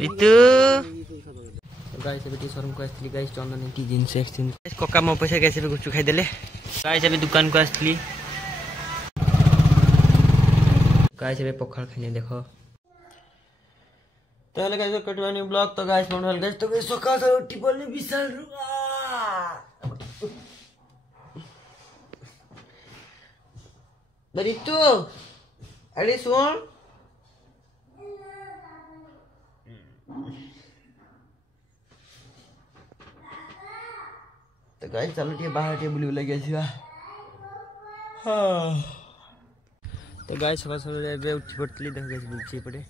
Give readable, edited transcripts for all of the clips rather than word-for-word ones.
ऋतु guys अभी showroom को आसली गाइस चंदन की जींस एक्सचेंज कका मो पैसा कैसे भी गुच्चू खाई देले गाइस अभी दुकान को आसली गाइस अभी पखाल खाने देखो तो हेलो गाइस कटवानी ब्लॉग तो गाइस मन गाइस तो गाइस सकाळ से उठी पड़ले विशाल ऋतु अरे सुन तो गाइस चलो टे बाहर टे बुली बुला गया हां तो गाइस सकाळ से एबे उठी पड़तली देख गाइस बुलची पड़े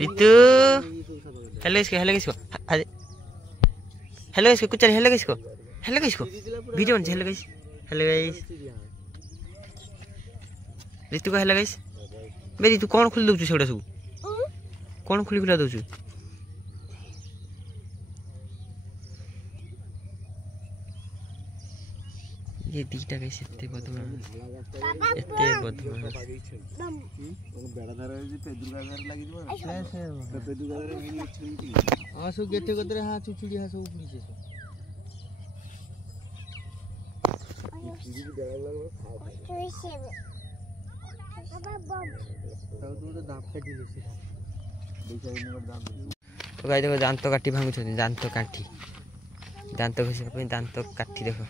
ऋतु हेलो इसको अरे हेलो इसको कुछ हेलो इसको वीडियो बन हेलो गाइस ऋतु को हेलो गाइस बे ऋतु कौन खुल दउछु सेडा सब कौन खुली खुला दउछु ये दीटा कैसे इतने बदमाश बेड़ा धर पे दुर्गाधर लागि दिबो पे दुर्गाधर हेनी छंती आ सो गेटे गदरे हा चुचुड़ी हा सब पुलिस से ये भी डर लगो बाबा बम तो दांत काटी लेसी देखै मोर दांत तो गाय देखो दांत काटी भांगु छ दांत काठी दांत घसी पे दांत काठी देखो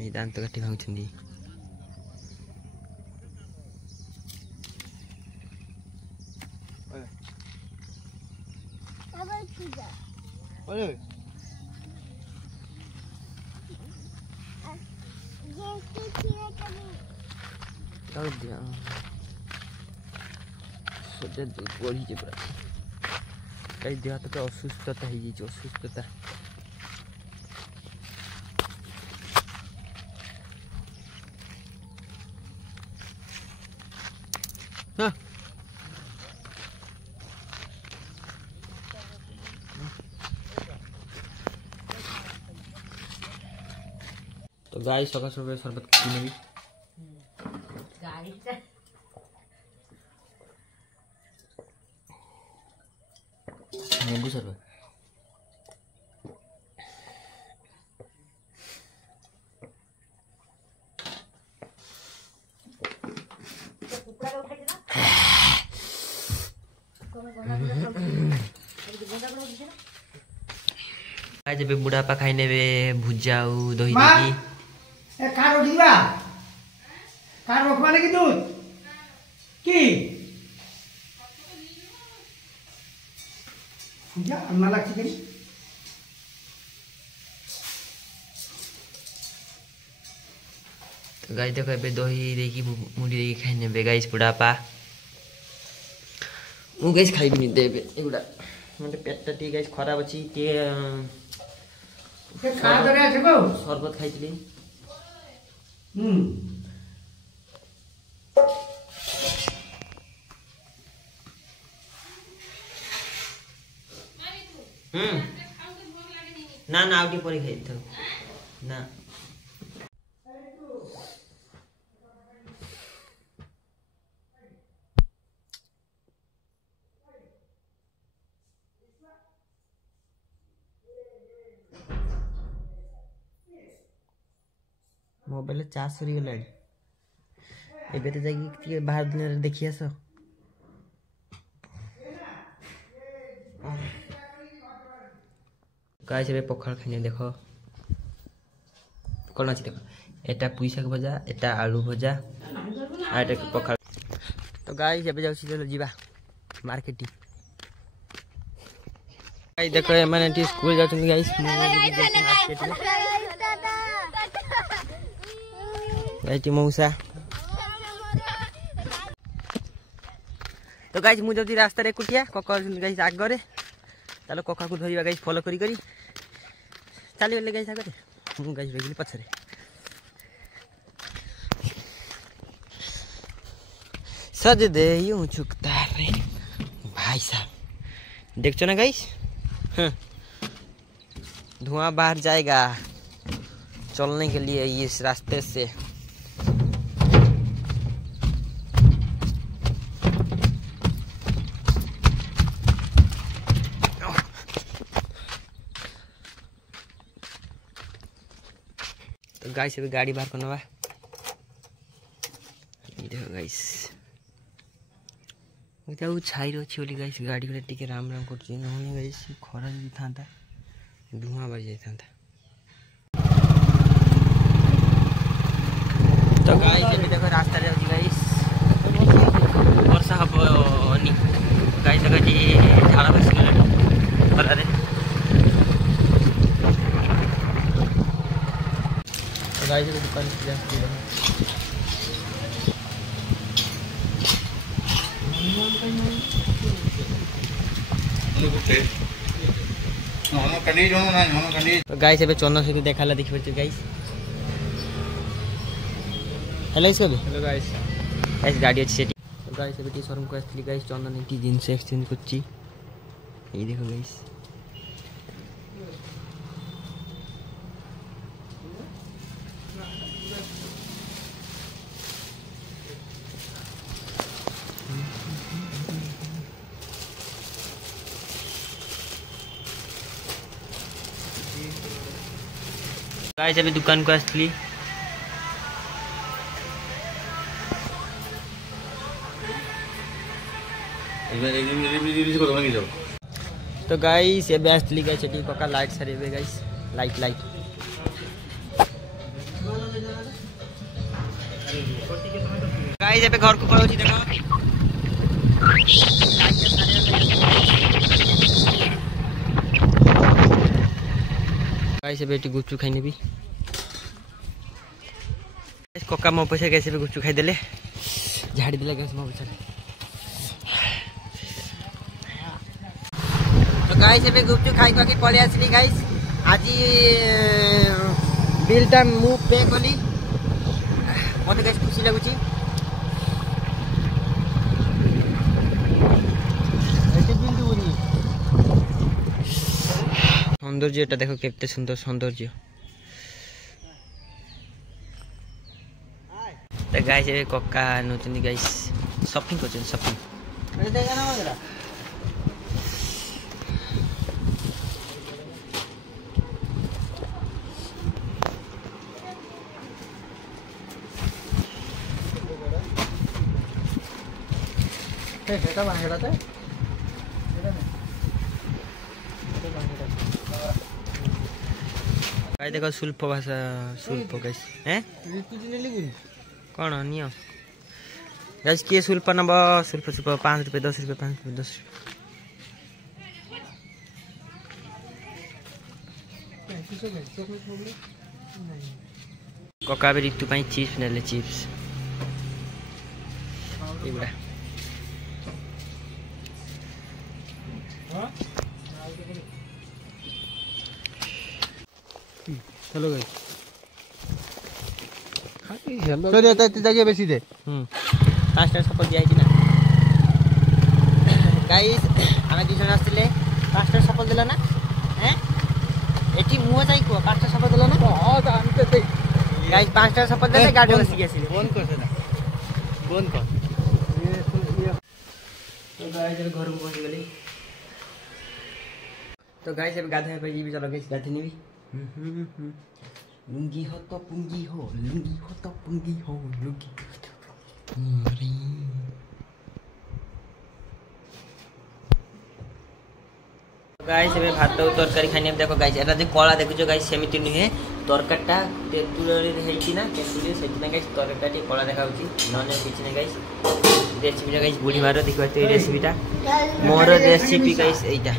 ये दांत काटी भांगु छंदी ओले ये दिया सोचे दूध बढ़ी जे पूरा कई देह तो असुस्थता है जे असुस्थता हां तो गाय सकाळ सुबह शरबत पीने भी गाड़ी से नींबू शरबत आज भी बुढ़ापा खाइने बे भुजाऊ दही देखी ए कार उठिबा कार रखबा लगी दूध की पूजा अन्ना लागछि करी तो गाइस देखो बे दही देखी मुड़ी देखी खाइने बे गाइस बुढ़ापा मु गाइस खाइ बिनि देबे एगुडा मते पेटटा टी गाइस खराब अछि के खा दरे छको शरबत खाइतली ना ना आउटी परी खाइ थौ ना मोबाइल चार्ज सरी गलाडी एबे तो जाई बाहर दिन देखि आस गाइस एबे पखाल खाने देखो कौन अछि देखो एटा पुईशाक भजा एटा आलू भजा आ एटा पखाल तो गाइस एबे जाउ चलो जीवा मार्केट गाइस देखो माने टी स्कूल जाउछन गाइस मार्केट में गाइस मौसा तो गाइस मु जति रास्ता रे कुटिया कका गाइस आगरे चलो कका को धरिबा गाइस फॉलो करी करी चली गले गाइस आगरे मु गाइस बेगली पछरे सज दे यूं चुकता रे भाई साहब देखो ना गाइस, धुआं बाहर जाएगा चलने के लिए इस रास्ते से। तो गाइस अभी गाड़ी बाहर करना है। देखो गाइस छाई अच्छी बोली गाइस गाड़ी को टिके राम राम कर नहले गाइस खरा जी था धुआं बाज जाता। तो गाइस अभी देखो रास्ता रे गाइस वर्षा हबनी गाइस देखो जी झाड़ा बस खरा रे। तो गाइस अभी दुकान से तो गाइस अबे चंदन से देखाला देखि परछ गाइस। हेलो इसको भी हेलो गाइस गाड़ी अच्छी सेटिंग। तो गाइस अबे टी शोरूम को आसली गाइस चंदन एटी जींस एक्सचेंज करछि। ये देखो गाइस गाइस अभी दुकान को आसली। तो गाइस ये आसली गाइस एटी पका लाइट सारे गाइस लाइट गाइस अबे घर को पड़ोसी देखो गाइस बेटी गुपचुप खाई नेबी। कक्का मो पैसा कैसे भी गुपचुप खाई देले झाड़ी देले गाइस मो पैसा। तो गाइस एबे गुपचुप खाई के पळे आसली गाइस। आज बिलटा मु पे कली मते गाइस खुशी लागुची। सौंदर्यटा देखो केते सुंदर सौंदर्य। तो गाइस ये कक्का नोचनी गाइस शॉपिंग करछन शॉपिंग अरे देखा ना मगरा सेटा बांगड़ा था गाइस देखो सुल्प भाषा सुल्प गाइस हैं ऋतु दिन लेगुन कौन नियो गाइस के सुल्प नब सुल्प 5 रुपए 10 रुपए 5 रुपए 10 रुपए। कका भी ऋतु पाई चिप्स नेले चिप्स एबड़ा हेलो गाइस हेलो तो देता इतनी जगह बेसी दे 5 टा सफल दिया है ना गाइस हमें दिसन आस्तिले 5 टा सफल देला ना हैं एटी मुह जाई को 5 टा सफल देला ना हां तो हम तो गाइस 5 टा सफल देले गाड़ी बस गई आसिले फोन कर सेना फोन कर तो गाइस घर को पहुंच गेली। तो गाइस अब गाधे पे जी भी चलो गाइस गाधे नहीं भी लुंगी हो तो पुंगी हो लुंगी हो तो पुंगी हो लुंगी गाइस एबे भात तरकारी खाने देखो गाइस एटा जे कला देखुछो गाइस सेमिति नुहे तरकारीटा तेतुरे हेछि ना तेतुरे सेति गाइस तरकारीटी कला देखाउछि नने किछि नै गाइस रेसिपी गाइस बुढ़ी मारो देखो तो रेसिपीटा मोर रेसिपी गाइस एटा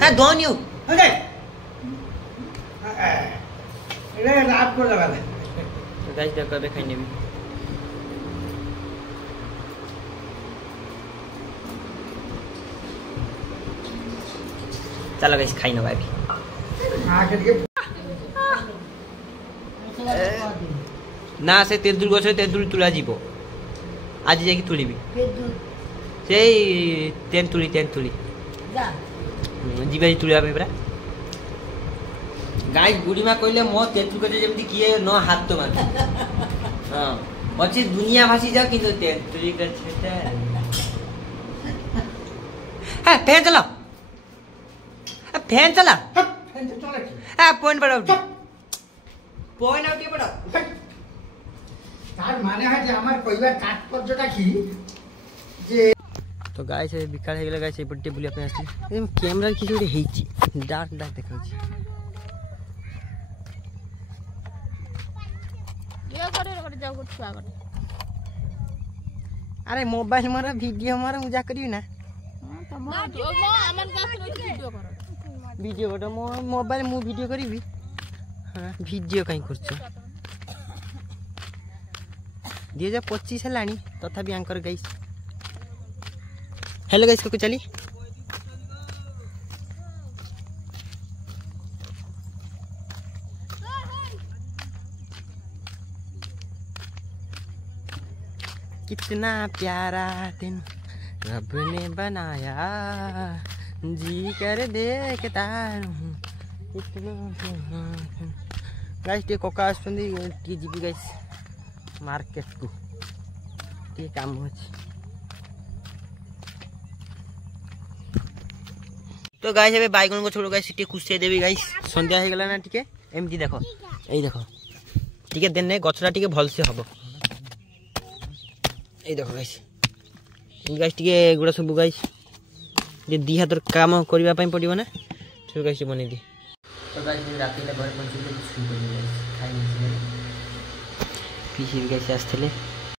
का दोनियो ओके इले रात को लगा ले तो गाइस देखो बे खाने भी चलो गाइस खाई ना भाई हां करके ना से तेदुल गछ तेदुल तुला जीवो आज जाकी तुलिबी तेदुल सेई तेंतुली ଯା ଯିବା ତୁଳିବା ପାଇଁ ପରା ଗାଈ ବୁଢୀମା କହିଲେ ମୋ ତେନ୍ତୁଳି ଗଛ ଯେମିତି କିଏ ନ ହାତ ମାରେ ହଁ ଅଛି ଦୁନିଆ ଭାସି ଯାଉ କିନ୍ତୁ ତେନ୍ତୁଳି ଗଛଟା হ্যাঁ ফ্যান চালাও ফ্যান চালা হ্যাঁ পয়েন্ট পড়াও পয়েন্ট আউট পড়াও তার মানে হয় যে আমার কইবার তাৎপর্যটা কি যে তো গাইস বিকাল হয়ে গেলে গাইস এপটে বুলিয়া ପାଇଁ আসছি ক্যামেরার কিছু ଗୋଟେ ହେଇଛି ডার্ক ডার্ক দেখাଉଛି আরে মোবাইল মারা ভিডিও মারা মু যা করিবি না ভিডিও কর মোবাইল মু ভিডিও করিবি হ্যাঁ ভিডিও কাই করছ 2025 ହେଲାଣି ତଥାପି ଆଙ୍କର ଗାଇସ୍ हेलो गाइस को चली कितना प्यारा दिन रब ने बनाया जी कर देखता गाइस टे कोका आसुंदी टी जीबी गाइस मार्केट को टे काम होची तो गाइस ए बैगन को छोड़ गाइस टे कुसे देबी गाइस संध्या हे गला ना टिके एमती देखो एई देखो टिके देने गछरा टिके भल से हबो এই দেখো গাইস গাইস টিকে এগুড়া সব গাইস যে ଦି ହାତର କାମ କରିବା ପାଇଁ ପଡ଼ିବ ନା ସେ ଗାଇସ୍ ବନେଇ দি ତ ଗାଇସ୍ ରାତିରେ ଘରେ ପହଞ୍ଚିଲେ ଶୁଇ ପଡ଼ିଲେ ଗାଇସ୍ ଖାଇ ନେଇଥିଲେ ପିସି ଗାଇସ୍ ଆସିଥିଲେ